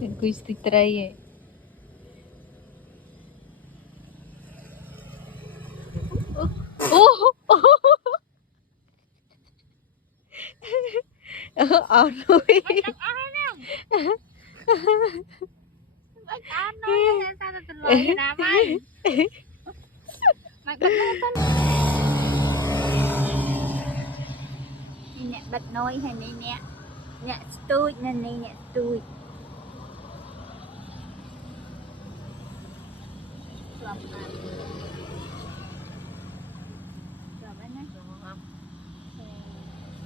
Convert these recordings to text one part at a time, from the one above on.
Cúi stick tray. Ô, ở núi. Nè bật nồi hay nè nè nè tôi nè nè nè tôi làm nè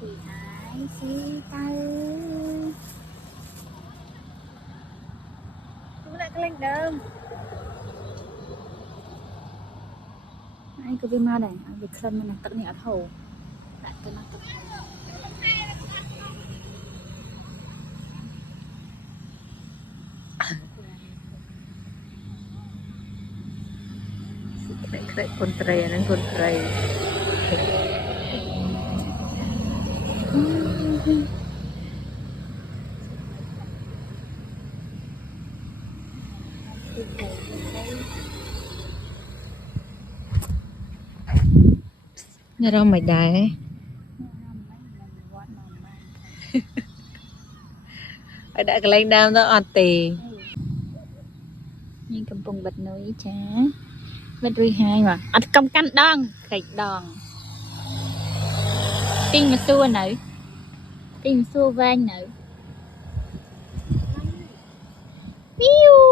thì ai xí tay chúng lại cái lên đơn ai có viên ma này ăn việc sân này tận nhẹ thầu lại cái nó tận Con tray nang con tray. Nhớ đâu mày đài ấy đã cái lên đam đó ăn tì nhưng cầm bông bật nồi chả bật rồi hai mà ăn cầm canh đòn khạch đòn kinh mà xua nữ kinh mà xua vang nữ Piu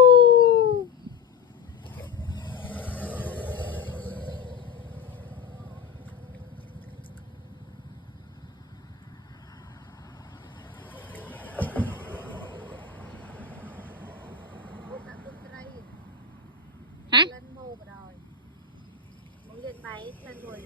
hả? lên mô rồi muốn lên bay lên rồi